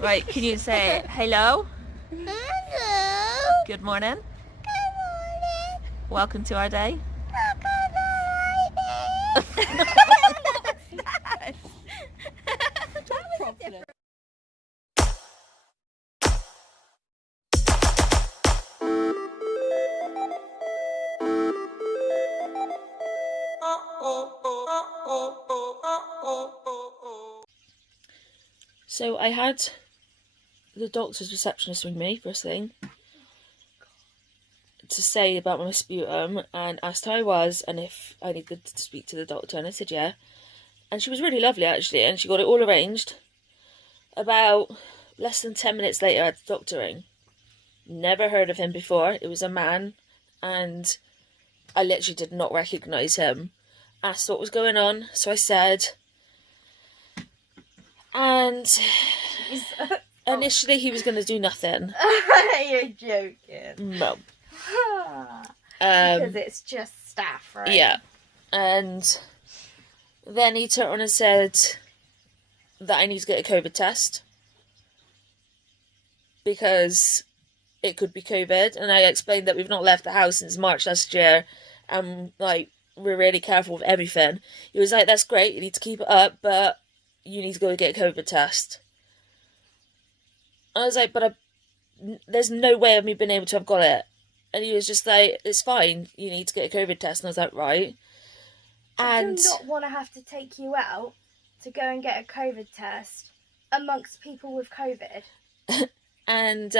Right, can you say hello? Hello. Good morning. Good morning. Welcome to our day. So I had the doctor's receptionist ring me first thing to say about my sputum and asked how I was and if I needed to speak to the doctor, and I said yeah. And she was really lovely actually, and she got it all arranged. About less than 10 minutes later I had the doctor ring. Never heard of him before. It was a man, and I literally did not recognise him. Asked what was going on, so I said, and initially he was going to do nothing. You're joking. No. Because it's just staff, right? Yeah. And then he turned around and said that I need to get a COVID test because it could be COVID. And I explained that we've not left the house since March last year, and like we're really careful with everything. He was like, that's great, you need to keep it up, but you need to go and get a COVID test. I was like, but there's no way of me being able to have got it. And he was just like, it's fine, you need to get a COVID test. And I was like, right. And I do not want to have to take you out to go and get a COVID test amongst people with COVID. And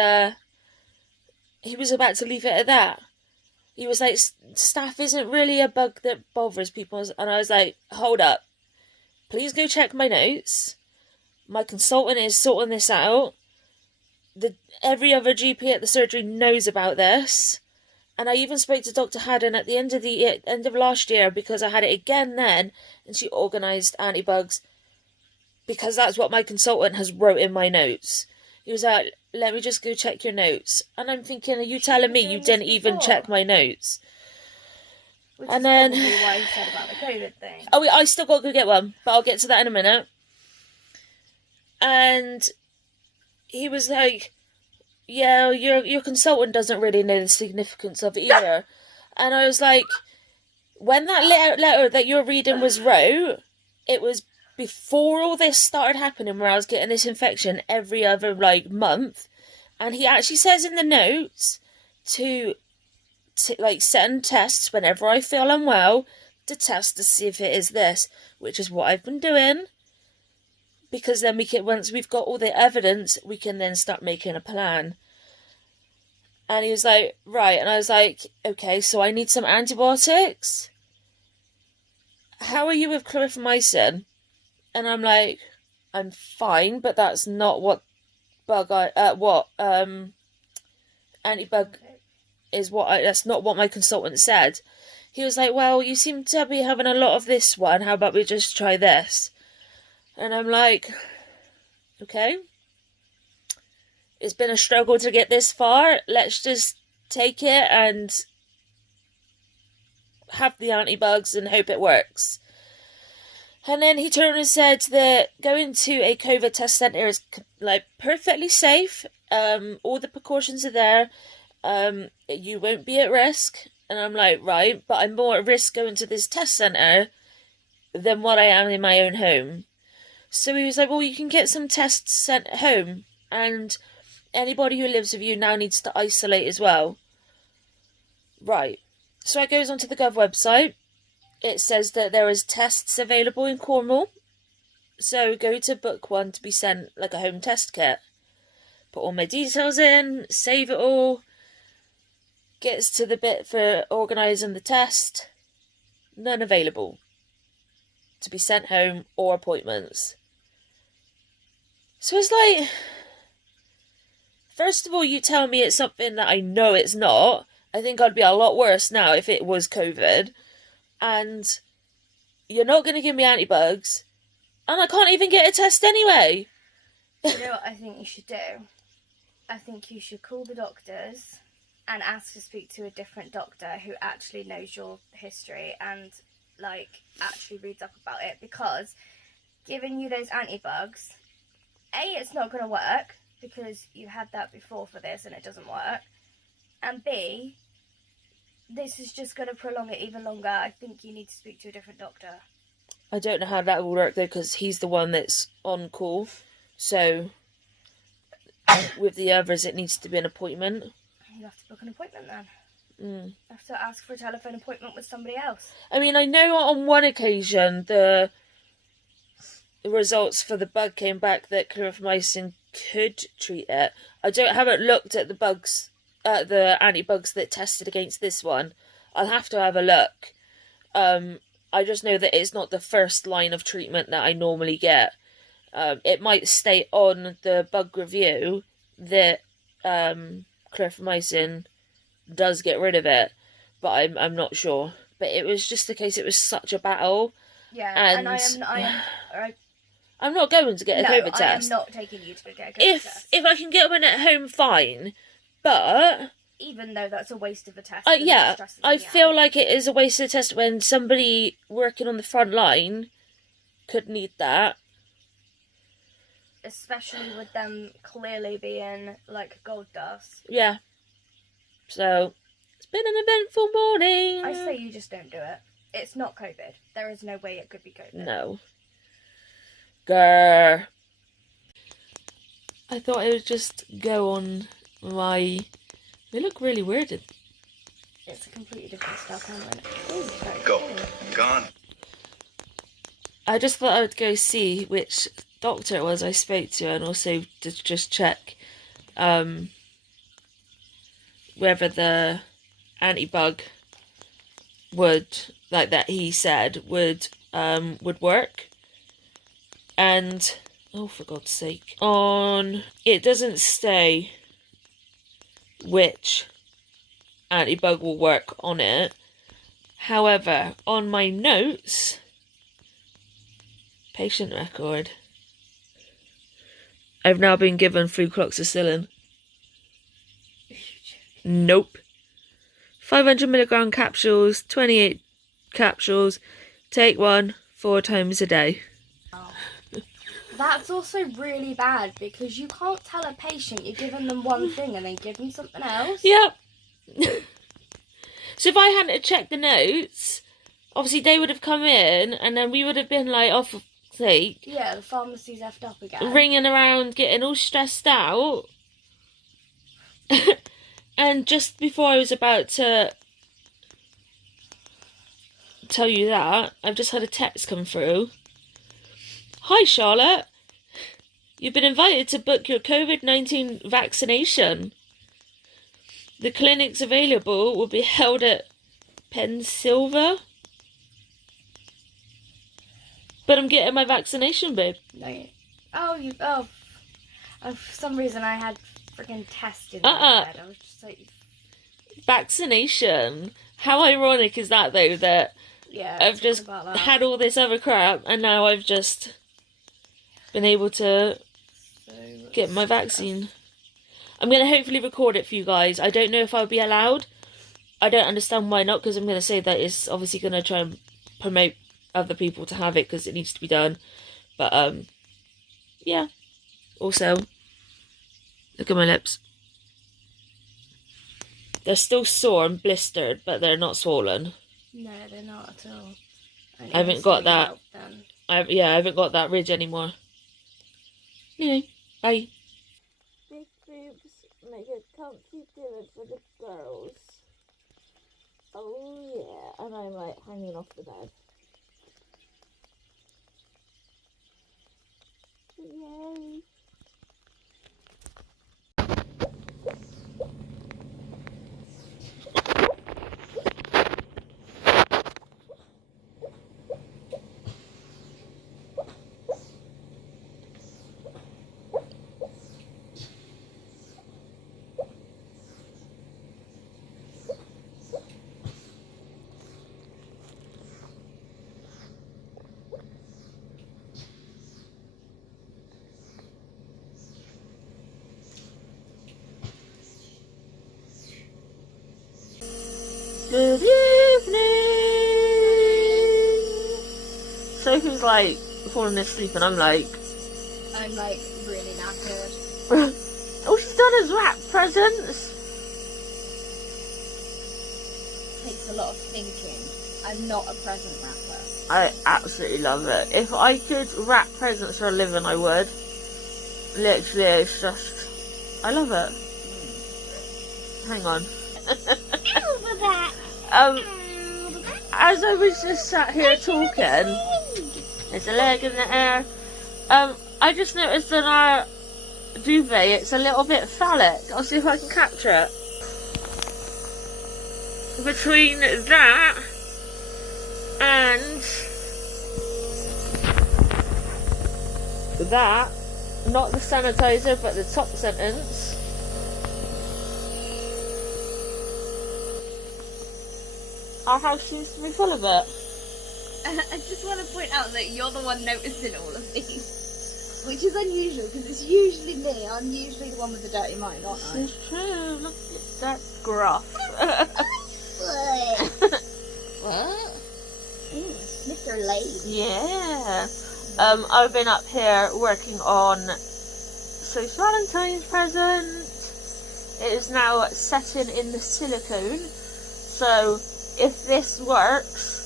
he was about to leave it at that. He was like, staph isn't really a bug that bothers people. And I was like, hold up. Please go check my notes. My consultant is sorting this out. Every other GP at the surgery knows about this. And I even spoke to Dr. Haddon at the end of last year because I had it again then, and she organised antibugs because that's what my consultant has wrote in my notes. He was like, let me just go check your notes. And I'm thinking, are you telling me you didn't even check my notes? Which and is then probably why you said about the COVID thing. Oh, I still got to go get one, but I'll get to that in a minute. And he was like, yeah, your consultant doesn't really know the significance of it either. And I was like, when that letter that you're reading was wrote, it was before all this started happening, where I was getting this infection every other month. And he actually says in the notes to send tests whenever I feel unwell, to test to see if it is this, which is what I've been doing. Because then once we've got all the evidence, we can then start making a plan. And he was like, right. And I was like, okay, so I need some antibiotics. How are you with clarithromycin? And I'm like, I'm fine, but that's not what antibug is that's not what my consultant said. He was like, well, you seem to be having a lot of this one. How about we just try this? And I'm like, okay. It's been a struggle to get this far. Let's just take it and have the antibugs and hope it works. And then he turned and said that going to a COVID test centre is perfectly safe. All the precautions are there. You won't be at risk. And I'm like, right, but I'm more at risk going to this test centre than what I am in my own home. So he was like, well, you can get some tests sent home, and anybody who lives with you now needs to isolate as well. Right. So I goes onto the Gov website. It says that there is tests available in Cornwall. So go to book one to be sent a home test kit. Put all my details in, save it all. Gets to the bit for organising the test. None available to be sent home or appointments. So it's like, first of all, you tell me it's something that I know it's not. I think I'd be a lot worse now if it was COVID. And you're not going to give me antibugs. And I can't even get a test anyway. You know what I think you should do? I think you should call the doctors and ask to speak to a different doctor who actually knows your history and actually reads up about it, because giving you those antibugs A, it's not going to work because you had that before for this and it doesn't work. And B, this is just going to prolong it even longer. I think you need to speak to a different doctor. I don't know how that will work though, because he's the one that's on call. So with the others, it needs to be an appointment. You have to book an appointment then. Mm. You have to ask for a telephone appointment with somebody else. I mean, I know on one occasion the results for the bug came back that clarithromycin could treat it. Haven't looked at the bugs, the anti-bugs that tested against this one. I'll have to have a look. I just know that it's not the first line of treatment that I normally get. It might state on the bug review that clarithromycin does get rid of it, but I'm not sure. But it was just the case. It was such a battle. Yeah, and I'm not going to get a COVID test. I am not taking you to get a COVID test. If I can get one at home, fine. But even though that's a waste of a test. Yeah, I feel like it is a waste of a test when somebody working on the front line could need that. Especially with them clearly being like gold dust. Yeah. So, it's been an eventful morning. I say you just don't do it. It's not COVID. There is no way it could be COVID. No. Grr. I thought I would just go on my... They look really weird. It's a completely different style camera. Go. Gone. I just thought I would go see which doctor it was I spoke to, and also to just check whether the anti-bug would, like that he said, would work. And, oh, for God's sake, it doesn't say which anti-bug will work on it. However, on my notes, patient record, I've now been given flucloxacillin. Nope. 500mg capsules, 28 capsules, take 1 4 times a day. That's also really bad because you can't tell a patient you're giving them one thing and then give them something else. Yep. So if I hadn't checked the notes, obviously they would have come in and then we would have been like, oh, for sake. Yeah, the pharmacy's effed up again. Ringing around, getting all stressed out. And just before I was about to tell you that, I've just had a text come through. Hi Charlotte, you've been invited to book your COVID-19 vaccination. The clinics available will be held at Pennsylvania. But I'm getting my vaccination, babe. No, for some reason I had freaking tested. I was just like... Vaccination. How ironic is that though, that I've just had all this other crap and now I've just been able to get my vaccine. I'm going to hopefully record it for you guys. I don't know if I'll be allowed. I don't understand why not, because I'm going to say that it's obviously going to try and promote other people to have it because it needs to be done. But, yeah. Also, look at my lips. They're still sore and blistered, but they're not swollen. No, they're not at all. I haven't got that. I haven't got that ridge anymore. Anyway, bye. Big boobs make a comfy dinner for the girls. Oh yeah, and I'm like hanging off the bed. Yay. Good evening. Sophie's like falling asleep and I'm like really presents? Takes a lot of thinking. I'm not a present wrapper. I absolutely love it. If I could wrap presents for a living, I would. Literally, it's just... I love it. Hang on. As I was just sat here talking, there's a leg in the air. I just noticed in our duvet, it's a little bit phallic. I'll see if I can capture it. Between that and that, not the sanitizer but the top sentence, our house seems to be full of it. I just want to point out that you're the one noticing all of these, which is unusual because it's usually me. I'm usually the one with the dirty mind, aren't I? It's true. Look at that gruff. What? Ooh, Mr. Lady. Yeah. I've been up here working on Sophie's Valentine's present. It is now setting in the silicone. So if this works,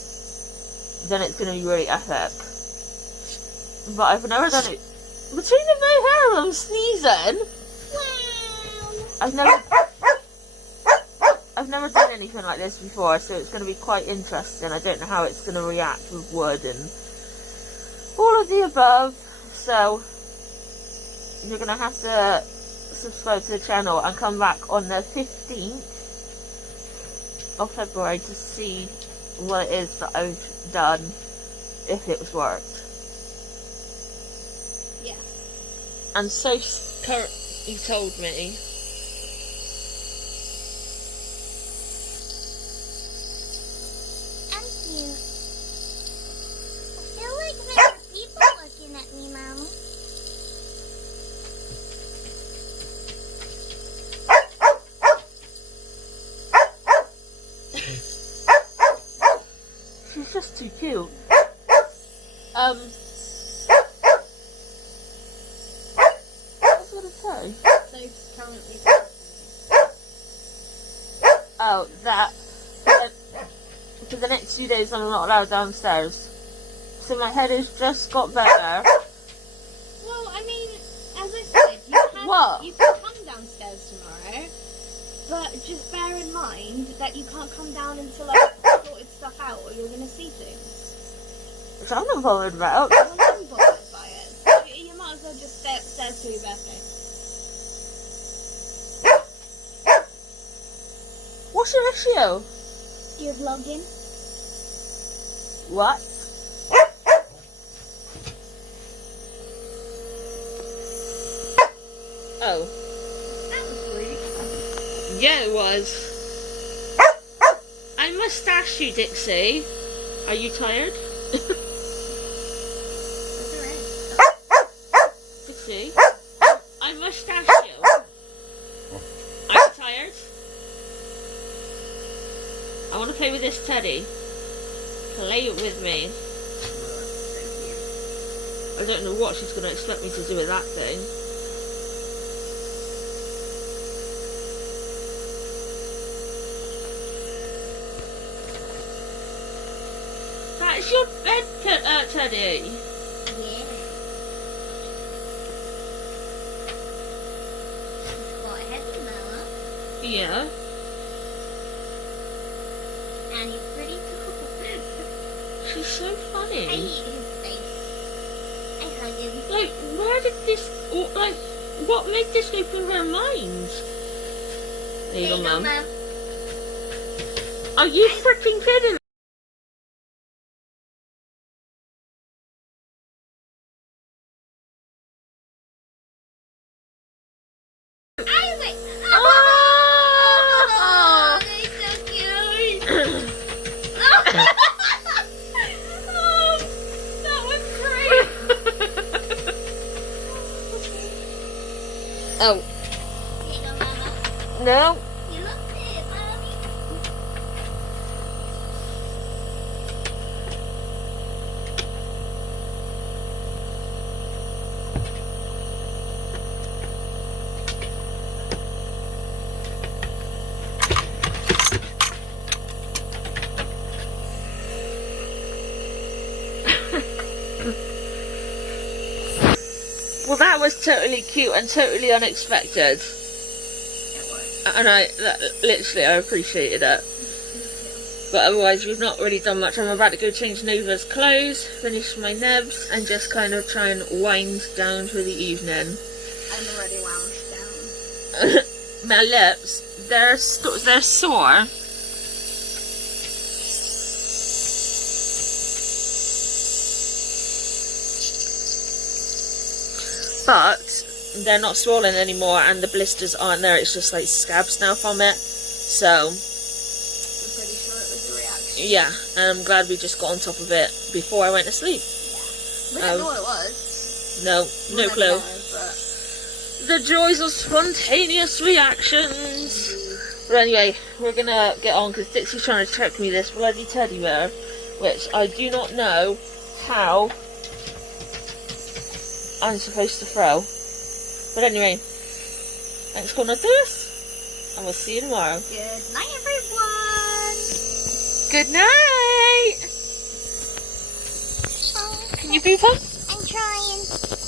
then it's going to be really epic. But I've never done it. Between the my hair, I'm sneezing. Wow. I've never done anything like this before, so it's going to be quite interesting. I don't know how it's going to react with wood and all of the above. So you're going to have to subscribe to the channel and come back on the 15th of February to see what it is that I've done, if it was worked. Yes. And so currently told me she's just too cute. What was I going to say? So it's currently... Oh, that. For the next few days I'm not allowed downstairs. So my head has just got better. Well, I mean, as I said, you can come downstairs tomorrow, but just bear in mind that you can't come down until I've sorted stuff out or you're going to see things. Which I'm not bothered about. Well, I'm bothered by it. So you might as well just stay upstairs till your birthday. What's your issue? You're vlogging. What? Oh. That was rude. Yeah, it was. I must ask you, Dixie. Are you tired? Dixie? I must ask you. Are you tired? I want to play with this teddy. Play it with me. I don't know what she's going to expect me to do with that thing. That's your bed, Teddy. Yeah. It's quite heavy, Mama. Yeah. And he's pretty cool. She's so funny. I eat his face. I hug him. Like, where did this... Like, what made this go through her mind? There you go, Mum. Are you freaking kidding me? Oh, he's so cute. That was great. Oh. Here you go, Mama. No. You look good, Mommy. that was totally cute and totally unexpected. It was. And literally, I appreciated it. But otherwise, we've not really done much. I'm about to go change Nova's clothes, finish my nebs, and just kind of try and wind down for the evening. I'm already wound down. My lips, they're sore. But they're not swollen anymore, and the blisters aren't there. It's just like scabs now from it. So I'm pretty sure it was a reaction. yeah, and I'm glad we just got on top of it before I went to sleep. Yeah. We didn't know what it was. No clue. But The joys of spontaneous reactions. But anyway, we're gonna get on because Dixie's trying to trick me this bloody teddy bear, which I do not know how I'm supposed to throw. But anyway, thanks for coming to us, and we'll see you tomorrow. good night, everyone. Good night! Can you be fun? I'm trying.